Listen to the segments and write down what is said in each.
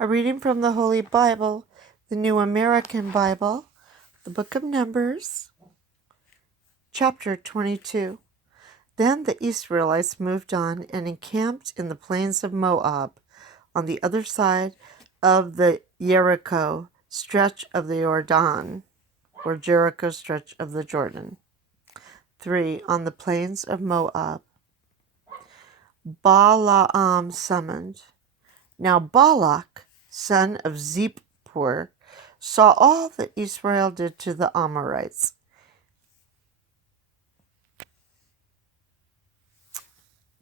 A reading from the Holy Bible, the New American Bible, the Book of Numbers, chapter 22. Then the Israelites moved on and encamped in the plains of Moab, on the other side of the Jericho stretch of the Jordan, or Jericho stretch of the Jordan. 3. On the plains of Moab. Balaam summoned. Now Balak, son of Zippor, saw all that Israel did to the Amorites.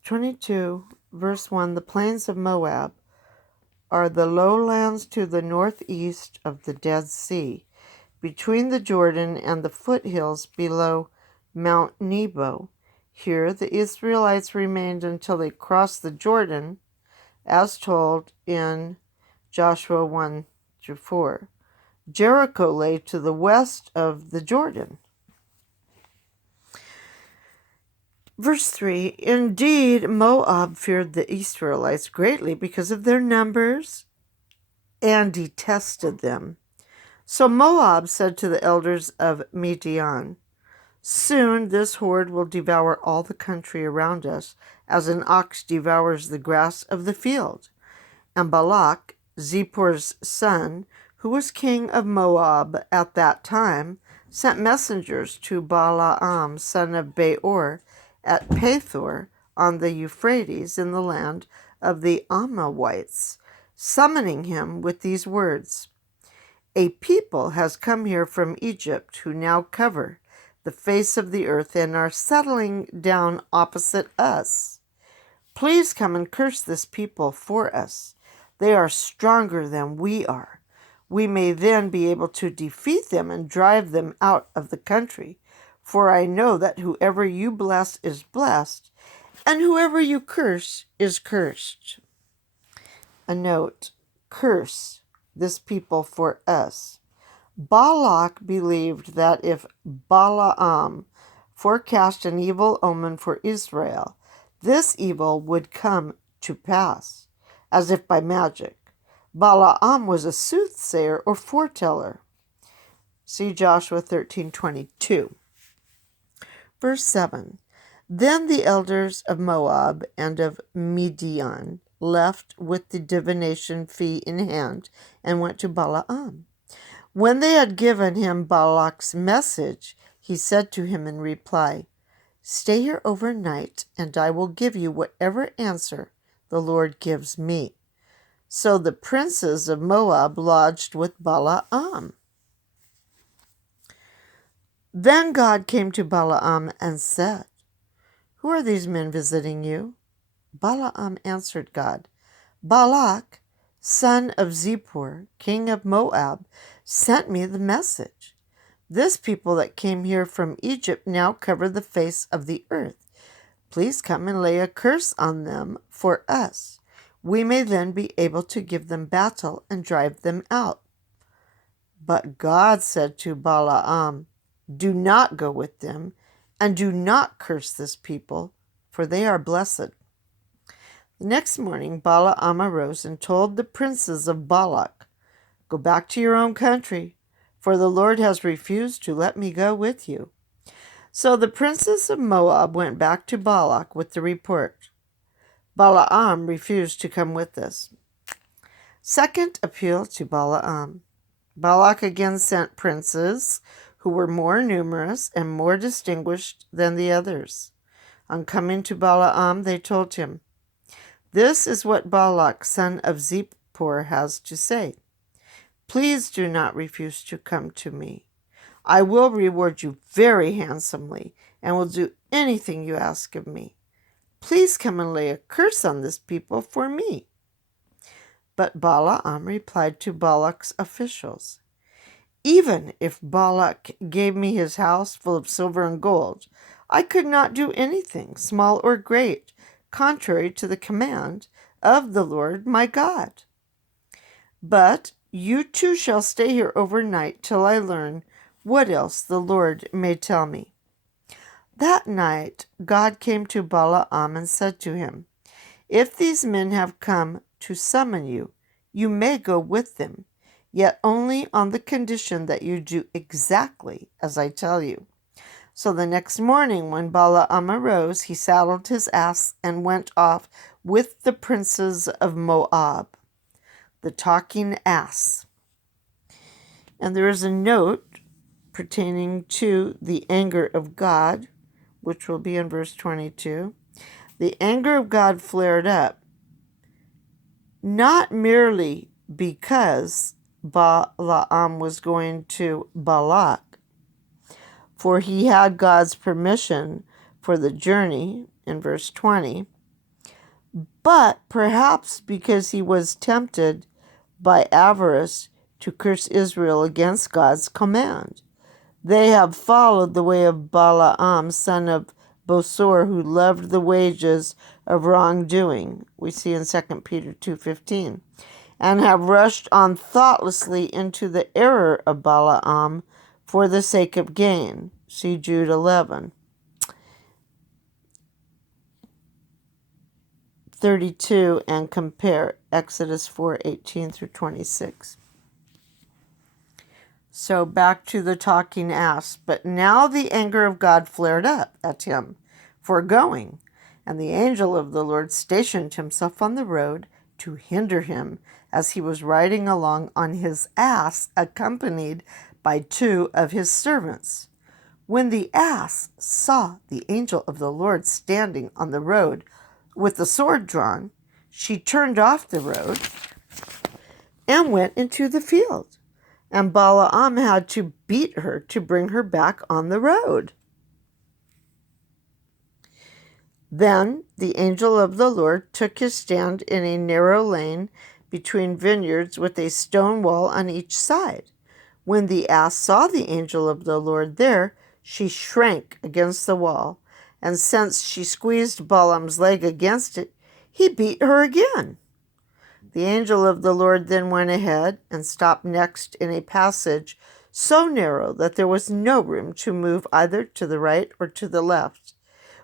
22, verse 1. The plains of Moab are the lowlands to the northeast of the Dead Sea, between the Jordan and the foothills below Mount Nebo. Here the Israelites remained until they crossed the Jordan, as told in Joshua 1-4. Jericho lay to the west of the Jordan. Verse 3, Indeed, Moab feared the Israelites greatly because of their numbers and detested them. So Moab said to the elders of Midian, Soon this horde will devour all the country around us, as an ox devours the grass of the field. And Balak, Zippor's son, who was king of Moab at that time, sent messengers to Balaam, son of Beor, at Pethor on the Euphrates in the land of the Amorites, summoning him with these words, A people has come here from Egypt who now cover the face of the earth and are settling down opposite us. Please come and curse this people for us. They are stronger than we are. We may then be able to defeat them and drive them out of the country. For I know that whoever you bless is blessed, and whoever you curse is cursed. A note, curse this people for us. Balak believed that if Balaam forecast an evil omen for Israel, this evil would come to pass, as if by magic. Balaam was a soothsayer or foreteller. See Joshua 13:22. Verse 7. Then the elders of Moab and of Midian left with the divination fee in hand and went to Balaam. When they had given him Balak's message, he said to him in reply, Stay here overnight, and I will give you whatever answer the Lord gives me. So the princes of Moab lodged with Balaam. Then God came to Balaam and said, Who are these men visiting you? Balaam answered God, Balak, son of Zippor, king of Moab, sent me the message. This people that came here from Egypt now cover the face of the earth. Please come and lay a curse on them for us. We may then be able to give them battle and drive them out. But God said to Balaam, Do not go with them, and do not curse this people, for they are blessed. The next morning Balaam arose and told the princes of Balak, Go back to your own country, for the Lord has refused to let me go with you. So the princes of Moab went back to Balak with the report. Balaam refused to come with us. Second appeal to Balaam. Balak again sent princes who were more numerous and more distinguished than the others. On coming to Balaam, they told him, This is what Balak, son of Zippor, has to say. Please do not refuse to come to me. I will reward you very handsomely and will do anything you ask of me. Please come and lay a curse on this people for me. But Balaam replied to Balak's officials, Even if Balak gave me his house full of silver and gold, I could not do anything, small or great, contrary to the command of the Lord my God. But you too shall stay here overnight till I learn what else the Lord may tell me. That night God came to Balaam and said to him, If these men have come to summon you, you may go with them, yet only on the condition that you do exactly as I tell you." So the next morning, when Balaam arose, he saddled his ass and went off with the princes of Moab. The talking ass. And there is a note pertaining to the anger of God, which will be in verse 22. The anger of God flared up, not merely because Balaam was going to Balak, for he had God's permission for the journey in verse 20, but perhaps because he was tempted by avarice to curse Israel against God's command. They have followed the way of Balaam, son of Bosor, who loved the wages of wrongdoing, we see in 2 Peter 2:15, and have rushed on thoughtlessly into the error of Balaam for the sake of gain. See Jude 11. 32 and compare Exodus 4:18 through 26. So back to the talking ass. But now the anger of God flared up at him for going, and the angel of the Lord stationed himself on the road to hinder him as he was riding along on his ass, accompanied by 2 of his servants. When the ass saw the angel of the Lord standing on the road with the sword drawn, she turned off the road and went into the field. And Balaam had to beat her to bring her back on the road. Then the angel of the Lord took his stand in a narrow lane between vineyards with a stone wall on each side. When the ass saw the angel of the Lord there, she shrank against the wall, and since she squeezed Balaam's leg against it, he beat her again. The angel of the Lord then went ahead and stopped next in a passage so narrow that there was no room to move either to the right or to the left.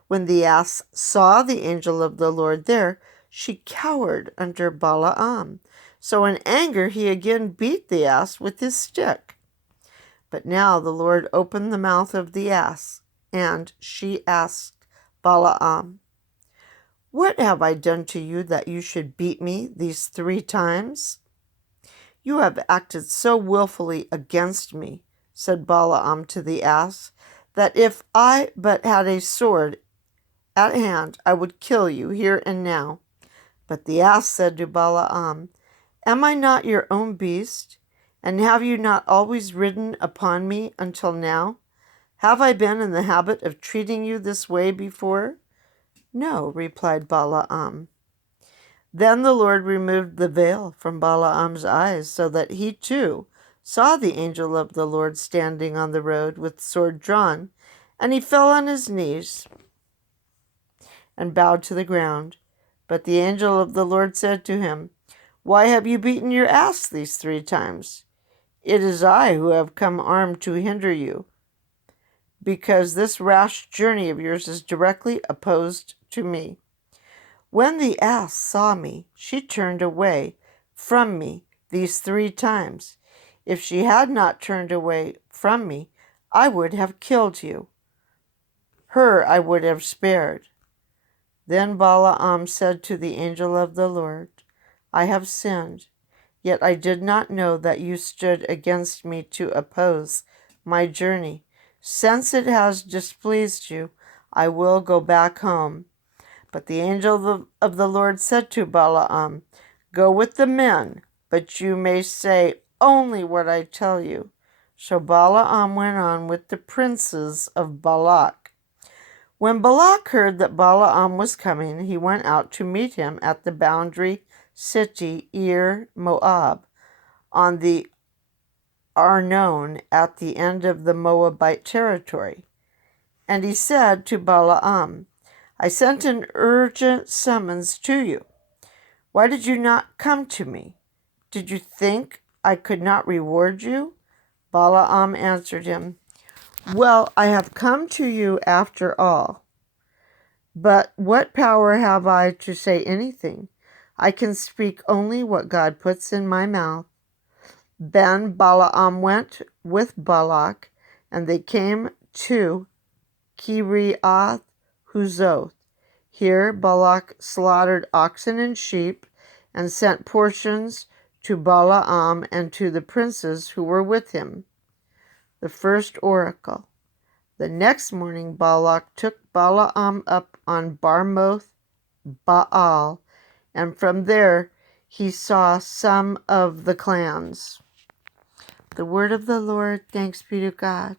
When the ass saw the angel of the Lord there, she cowered under Balaam. So in anger he again beat the ass with his stick. But now the Lord opened the mouth of the ass, and she asked Balaam, "What have I done to you that you should beat me these 3 times?" "You have acted so willfully against me," said Balaam to the ass, "that if I but had a sword at hand, I would kill you here and now." But the ass said to Balaam, "Am I not your own beast? And have you not always ridden upon me until now? Have I been in the habit of treating you this way before?" "No," replied Balaam. Then the Lord removed the veil from Balaam's eyes, so that he too saw the angel of the Lord standing on the road with sword drawn, and he fell on his knees and bowed to the ground. But the angel of the Lord said to him, "Why have you beaten your ass these 3 times? It is I who have come armed to hinder you, because this rash journey of yours is directly opposed to me." When the ass saw me, she turned away from me these 3 times. If she had not turned away from me, I would have killed you. Her I would have spared. Then Balaam said to the angel of the Lord, "I have sinned, yet I did not know that you stood against me to oppose my journey. Since it has displeased you, I will go back home." But the angel of the Lord said to Balaam, "Go with the men, but you may say only what I tell you." So Balaam went on with the princes of Balak. When Balak heard that Balaam was coming, he went out to meet him at the boundary city Moab, on the Arnon at the end of the Moabite territory. And he said to Balaam, "I sent an urgent summons to you. Why did you not come to me? Did you think I could not reward you?" Balaam answered him, "Well, I have come to you after all. But what power have I to say anything? I can speak only what God puts in my mouth. Then Balaam went with Balak, and they came to Kiriath Huzoth. Here Balak slaughtered oxen and sheep, and sent portions to Balaam and to the princes who were with him. The first oracle. The next morning Balak took Balaam up on Barmoth Baal, and from there he saw some of the clans. The word of the Lord. Thanks be to God.